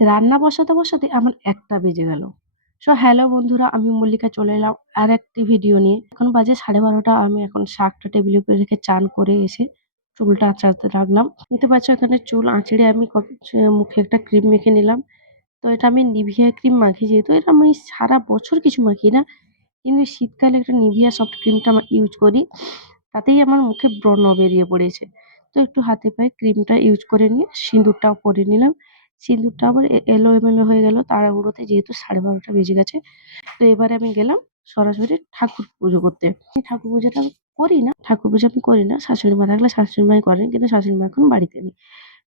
রান্না বসাতে আমার ১টা বেজে গেল। হ্যালো বন্ধুরা, আমি মল্লিকা চলে এলাম আরেকটি ভিডিও নিয়ে। এখন বাজে 12:30। আমি এখন শাকটা টেবিলের উপরে রেখে চান করে এসে চুলটা আঁচড়াতে লাগলাম। দেখতে পাচ্ছ এখানে চুল আঁচড়ে আমি মুখে একটা ক্রিম মেখে নিলাম। তো এটা আমি নিভিয়া ক্রিম মাখি, যেহেতু এটা আমি সারা বছর কিছু মাখি না। কিন্তু শীতকালে একটা নিভিয়া সফট ক্রিমটা ইউজ করি। তাতেই আমার মুখে ব্রণ বেরিয়ে পড়েছে। তো একটু হাতে পায়ে ক্রিমটা ইউজ করে নিয়ে সিঁদুরটাও পরে নিলাম। সিঁদুরটা আবার এলোমেলো হয়ে গেল তাড়াহুড়োতে, যেহেতু 12:30 বেজে গেছে। তো এবারে আমি গেলাম সরাসরি ঠাকুর পুজো করতে। আমি ঠাকুর পুজোটা করি না, ঠাকুর পুজো আমি করি না। শাশুড়ি মা থাকলে শাশুড়ি মাই করেন, কিন্তু শাশুড়ি মা এখন বাড়িতে নেই।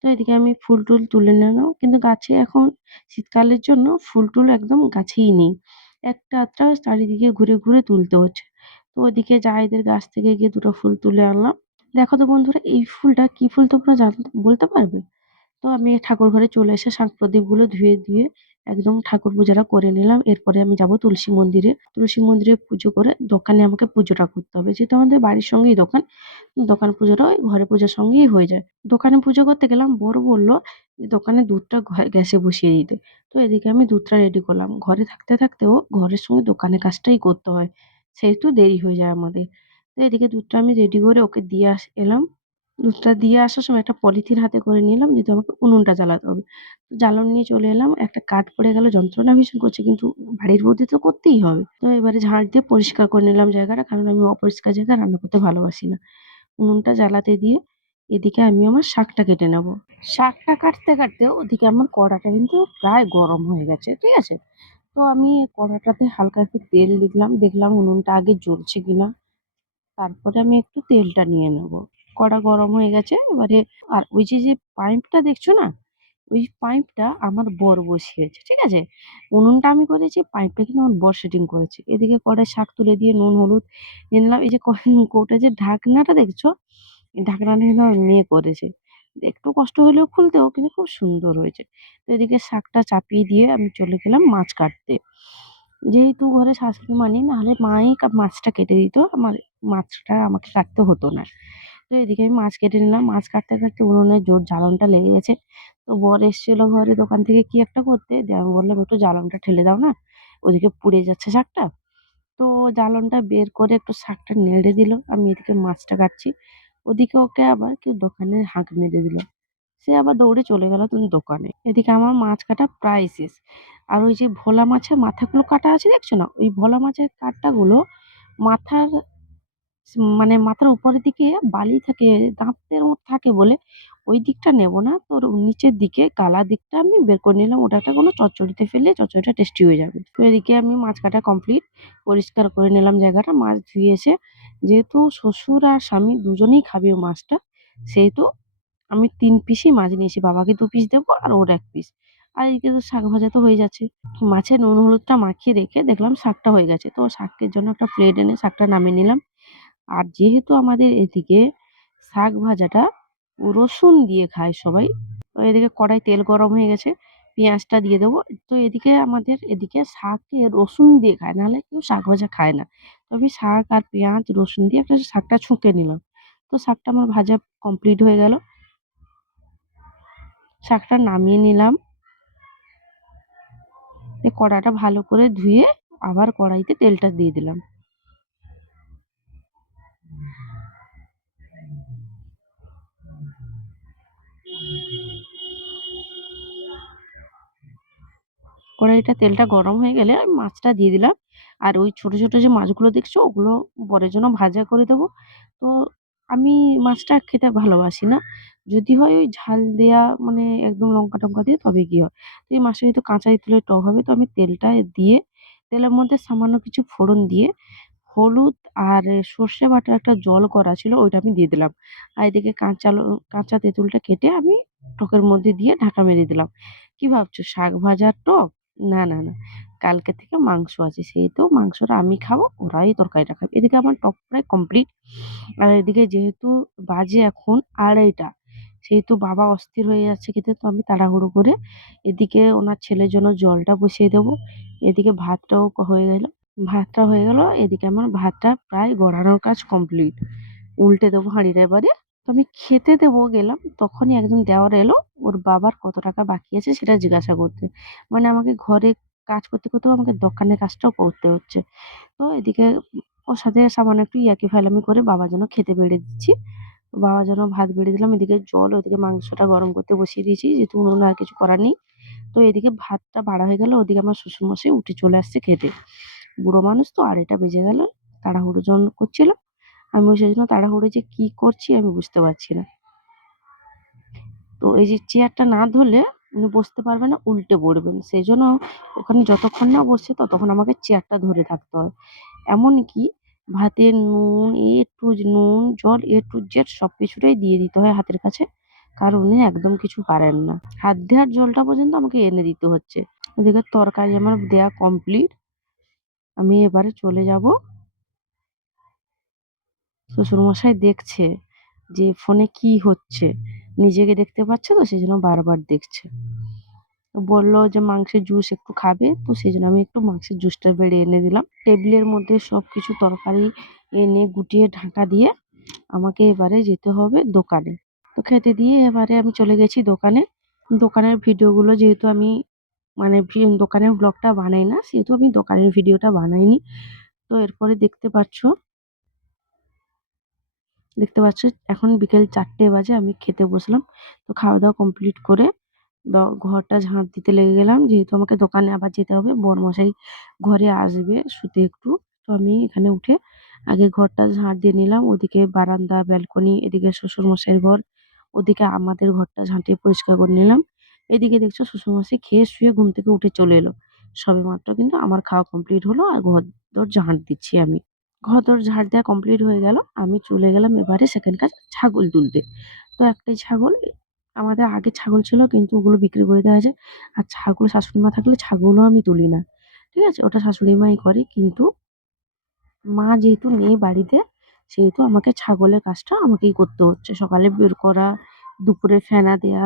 তো এদিকে আমি ফুল-টুল তুলে নিলাম। কিন্তু গাছে এখন শীতকালের জন্য ফুল-টুল একদম গাছেই নেই। একটা আধটা চারিদিকে ঘুরে তুলতে হচ্ছে। তো ওদিকে জায়েদের গাছ থেকে গিয়ে ২ টো ফুল তুলে আনলাম। দেখো তো বন্ধুরা, এই ফুলটা কি ফুল তোমরা বলতে পারবে? তো আমি ঠাকুর ঘরে চলে এসে শাঁখ প্রদীপগুলো ধুয়ে একদম ঠাকুর পূজাটা করে নিলাম। এরপরে আমি যাবো তুলসী মন্দিরে। তুলসী মন্দিরে পুজো করে দোকানে আমাকে পুজোটা করতে হবে। যেহেতু আমাদের বাড়ির সঙ্গেই দোকান, দোকান পুজোটা ওই ঘরে পুজোর সঙ্গেই হয়ে যায়। দোকানে পুজো করতে গেলাম, বর বলল যে দোকানে দুধটা গ্যাসে বসিয়ে দিতে। তো এদিকে আমি দুধটা রেডি করলাম। ঘরে থাকতেও ঘরের সঙ্গে দোকানের কাজটাই করতে হয়। সেহেতু দেরি হয়ে যায় আমাদের। তো এদিকে দুধটা আমি রেডি করে ওকে দিয়ে এলাম। দুধটা দিয়ে আসার সময় একটা পলিথিন হাতে করে নিলাম, যেহেতু আমাকে উনুনটা জ্বালাতে হবে। তো জ্বালন নিয়ে চলে এলাম। একটা কাঠ পড়ে গেল, যন্ত্রণা ভীষণ করছে, কিন্তু বাড়ির বৌদি তো করতেই হবে। তো এবারে ঝাড় দিয়ে পরিষ্কার করে নিলাম জায়গাটা, কারণ আমি অপরিষ্কার জায়গায় রান্না করতে ভালোবাসি না। উনুনটা জ্বালাতে দিয়ে এদিকে আমি আমার শাকটা কেটে নেব। শাকটা কাটতে ওদিকে আমার কড়াটা কিন্তু প্রায় গরম হয়ে গেছে। ঠিক আছে? তো আমি কড়াটাতে হালকা একটু তেল দিলাম, দেখলাম উনুনটা আগে জ্বলছে কিনা। তারপরে আমি একটু তেলটা নিয়ে নেব। কড়া গরম হয়ে গেছে এবারে। আর ওই যে পাইপটা দেখছো না? ওই পাইপটা আমার বর বসিয়েছে। ঠিক আছে? উনুনটা আমি করেছি, পাইপটা কিন্তু আমার বর সেটিং করেছে। এদিকে কড়ায় শাক তুলে দিয়ে নুন, হলুদ দিয়ে নিলাম। এই যে কৌটার যে ঢাকনাটা দেখছো? এই ঢাকনাটা কিন্তু আমার মেয়ে করেছে। একটু কষ্ট হলেও খুলতেও কিন্তু খুব সুন্দর হয়েছে। তো এদিকে শাকটা চাপিয়ে দিয়ে আমি চলে গেলাম মাছ কাটতে। যেহেতু ঘরে শাশুড়ি মা নেই, নাহলে মাই মাছটা কেটে দিত। মাছটা আমাকে কাটতে হতো না। তো এদিকে আমি মাছ কেটে নিলাম। মাছ কাটতে উনুনে জোর জ্বালানটা লেগে গেছে। তো বর এসেছিল ঘরে দোকান থেকে কি একটা করতে। দিয়ে আমি বললাম, "একটু জ্বালানটা ঠেলে দাও না। ওদিকে পুড়ে যাচ্ছে শাকটা।" তো জ্বালানটা বের করে একটু শাকটা নেড়ে দিল। আমি এদিকে মাছটা কাটছি। ওদিকে ওকে আবার কেউ দোকানে হাঁক মেরে দিল। সে আবার দৌড়ে চলে গেল দোকানে। এদিকে আমার মাছ কাটা প্রায় শেষ। আর ওই যে ভোলা মাছের মাথাগুলো কাটা আছে দেখছো না? ওই ভোলা মাছের কাঁটাগুলো মাথার মানে মাথার উপরের দিকে বালি থাকে, দাঁতের মতো থাকে বলে ওই দিকটা নেব না। তোর নিচের দিকে গালা দিকটা আমি বের করে নিলাম। ওটা একটা কোনো চচ্চড়িতে ফেললে চচ্চড়িটা টেস্টি হয়ে যাবে। তো এদিকে আমি মাছ কাটা কমপ্লিট। পরিষ্কার করে নিলাম জায়গাটা। মাছ ধুয়ে এসে, যেহেতু শ্বশুর আর স্বামী দুজনেই খাবে ও মাছটা, সেহেতু আমি ৩ পিসই মাছ নিয়েছি। বাবাকে ২ পিস দেবো আর ওর ১ পিস। আর এদিকে তো শাক ভাজা তো হয়ে যাচ্ছে। মাছে নুন হলুদটা মাখিয়ে রেখে দেখলাম শাকটা হয়ে গেছে। তো শাকের জন্য একটা প্লেট এনে শাকটা নামিয়ে নিলাম। আর যেহেতু আমাদের এদিকে শাক ভাজাটা রসুন দিয়ে খায় সবাই। তো এদিকে কড়াই তেল গরম হয়ে গেছে। পেঁয়াজটা দিয়ে দেবো। তো এদিকে আমাদের এদিকে শাকে রসুন দিয়ে খায়, নাহলে কেউ শাক ভাজা খায় না। তো আমি শাক আর পেঁয়াজ, রসুন দিয়ে একটা শাকটা ছুঁকে নিলাম। তো শাকটা আমার ভাজা কমপ্লিট হয়ে গেল। শাকটা নামিয়ে নিলাম। দিয়ে কড়াটা ভালো করে ধুয়ে আবার কড়াইতে তেলটা দিয়ে দিলাম। কড়াইটা তেলটা গরম হয়ে গেলে আমি মাছটা দিয়ে দিলাম। আর ওই ছোট যে মাছগুলো দেখছো, ওগুলো বরের জন্য ভাজা করে দেবো। তো আমি মাছটা খেতে ভালোবাসি না। যদি হয় ওই ঝাল দেয়া, মানে একদম লঙ্কা-টঙ্কা দিয়ে, তবে গিয়ে হয়। তো এই মাছটা যেহেতু কাঁচাই তেলে টক হবে, তো আমি তেলটা দিয়ে তেলের মধ্যে সামান্য কিছু ফোড়ন দিয়ে হলুদ আর সর্ষে বাটার একটা জল করা ছিল, ওইটা আমি দিয়ে দিলাম। আর এদিকে কাঁচা তেঁতুলটা কেটে আমি টকের মধ্যে দিয়ে ঢাকা মেরে দিলাম। কি ভাবছো শাক ভাজা আর টক? না। কালকে থেকে মাংস আছে, সেহেতু মাংসটা আমি খাবো, ওরাই তরকারিটা খাবে। এদিকে আমার টক প্রায় কমপ্লিট। আর এদিকে যেহেতু বাজে এখন ২:৩০, সেহেতু বাবা অস্থির হয়ে যাচ্ছে খেতে। তো আমি তাড়াহুড়ো করে এদিকে ওনার ছেলের জন্য জলটা বসিয়ে দেবো। এদিকে ভাতটা হয়ে গেল। এদিকে আমার ভাতটা প্রায় গড়ানোর কাজ কমপ্লিট। উল্টে দেবো হাঁড়িটা এবারে। তো আমি খেতে দেবো গেলাম, তখনই একজন দেওর এলো ওর বাবার কত টাকা বাকি আছে সেটা জিজ্ঞাসা করতে। মানে আমাকে ঘরে কাজ করতে, করতেও আমাকে দোকানের কাজটাও করতে হচ্ছে। তো এদিকে ওর সাথে সামান্য একটু ইয়ার্কি ফাইলামি করে বাবার জন্য খেতে বেড়ে দিচ্ছি। বাবার জন্য ভাত বেড়ে দিলাম। এদিকে জল, ওদিকে মাংসটা গরম করতে বসিয়ে দিয়েছি। যেহেতু উনুনে আর কিছু করার নেই। তো এদিকে ভাতটা বাড়া হয়ে গেল। ওদিকে আমার শ্বশুরমশাই উঠে চলে আসছে খেতে। বুড়ো মানুষ তো ২:৩০ বেজে গেল। তাড়াহুড়ো করছিল। আমিও সেজন্য তাড়াহুড়ো যে কি করছি আমি বুঝতে পারছি না। তো এই যে চেয়ারটা না ধরলে উনি বসতে পারবে না, উল্টে পড়বেন। সেইজন্য ওখানে যতক্ষণ না বসছে ততক্ষণ আমাকে চেয়ারটা ধরে থাকতে হয়। এমনকি ভাতে নুন, নুন, জল A to Z সবকিছুটাই দিয়ে দিতে হয় হাতের কাছে। কারণ উনি একদম কিছু পারেন না। হাত দেওয়ার জলটা পর্যন্ত আমাকে এনে দিতে হচ্ছে। এদিকে তরকারি আমার দেয়া কমপ্লিট। আমি এবারে চলে যাব। শ্বশুরমশাই দেখছে যে ফোনে কি হচ্ছে। নিজেকে দেখতে পাচ্ছে তো সেজন্য বারবার দেখছে। বলল যে মাংসের জুস একটু খাবে। তো সেজন্য আমি একটু মাংসের জুসটা বেড়ে এনে দিলাম। টেবিলের মধ্যে সবকিছু তরকারি এনে গুটিয়ে ঢাকা দিয়ে আমাকে এবারে যেতে হবে দোকানে। তো খেতে দিয়ে এবারে আমি চলে গেছি দোকানে। দোকানের ভিডিওগুলো যেহেতু আমি মানে দোকানের ব্লগটা বানাই না, সেহেতু আমি দোকানের ভিডিওটা বানাইনি। তো এরপরে দেখতে পাচ্ছ এখন বিকেল ৪:০০ বাজে, আমি খেতে বসলাম। তো খাওয়া-দাওয়া কমপ্লিট করে দ ঘরটা ঝাঁট দিতে লেগে গেলাম। যেহেতু আমাকে দোকানে আবার যেতে হবে। বরমশাই ঘরে আসবে শুতে একটু। তো আমি এখানে উঠে আগে ঘরটা ঝাঁট দিয়ে নিলাম। ওদিকে বারান্দা, ব্যালকনি, এদিকে শ্বশুরমশাইয়ের ঘর, ওদিকে আমাদের ঘরটা ঝাঁটিয়ে পরিষ্কার করে নিলাম। এদিকে দেখছো শ্বশুরমশাই খেয়ে শুয়ে ঘুম থেকে উঠে চলে এলো। সবেমাত্র কিন্তু আমার খাওয়া কমপ্লিট হলো আর ঘর-দর ঝাঁট দিচ্ছি আমি। ঘর-দর ঝাড় দেওয়া কমপ্লিট হয়ে গেল। আমি চলে গেলাম এবারে সেকেন্ড কাজ ছাগল তুলতে। তো একটাই ছাগল, আমাদের আগে ছাগল ছিল কিন্তু ওগুলো বিক্রি করে দেওয়া হয়েছে। আর ছাগল শাশুড়ি মা থাকলে ছাগলও আমি তুলি না। ঠিক আছে? ওটা শাশুড়ি মাই করে। কিন্তু মা যেহেতু নেই বাড়িতে, সেহেতু আমাকে ছাগলের কাজটা আমাকেই করতে হচ্ছে। সকালে বের করা, দুপুরে ফেনা দেয়া,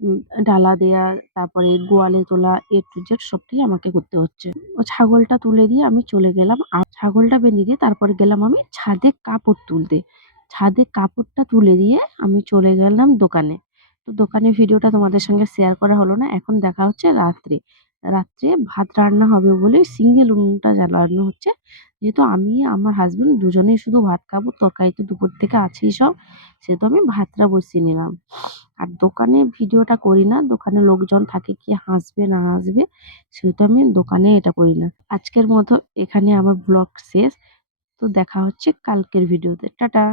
উম ডালা দেয়া, তারপরে গোয়ালে তোলা A to Z সবটাই আমাকে করতে হচ্ছে। ও ছাগলটা তুলে দিয়ে আমি চলে গেলাম। ছাগলটা বেঁধে দিয়ে তারপরে গেলাম আমি ছাদে কাপড় তুলতে। ছাদে কাপড়টা তুলে দিয়ে আমি চলে গেলাম দোকানে। তো দোকানের ভিডিওটা তোমাদের সঙ্গে শেয়ার করা হলো না। এখন দেখা হচ্ছে রাত্রে। রাত্রে ভাত রান্না হবে বলে সিঙ্গেল উনুনটা জ্বালানো হচ্ছে। যেহেতু আমি আমার হাসব্যান্ড দুজনেই শুধু ভাত খাবো, তরকারি তো দুপুর থেকে আছেই সব। সেহেতু আমি ভাতটা বসিয়ে নিলাম। আর দোকানে ভিডিওটা করি না। দোকানে লোকজন থাকে, কি হাসবে না হাসবে, সেহেতু আমি দোকানে এটা করি না। আজকের মতো এখানে আমার ব্লগ শেষ। তো দেখা হচ্ছে কালকের ভিডিওতে। টাটা।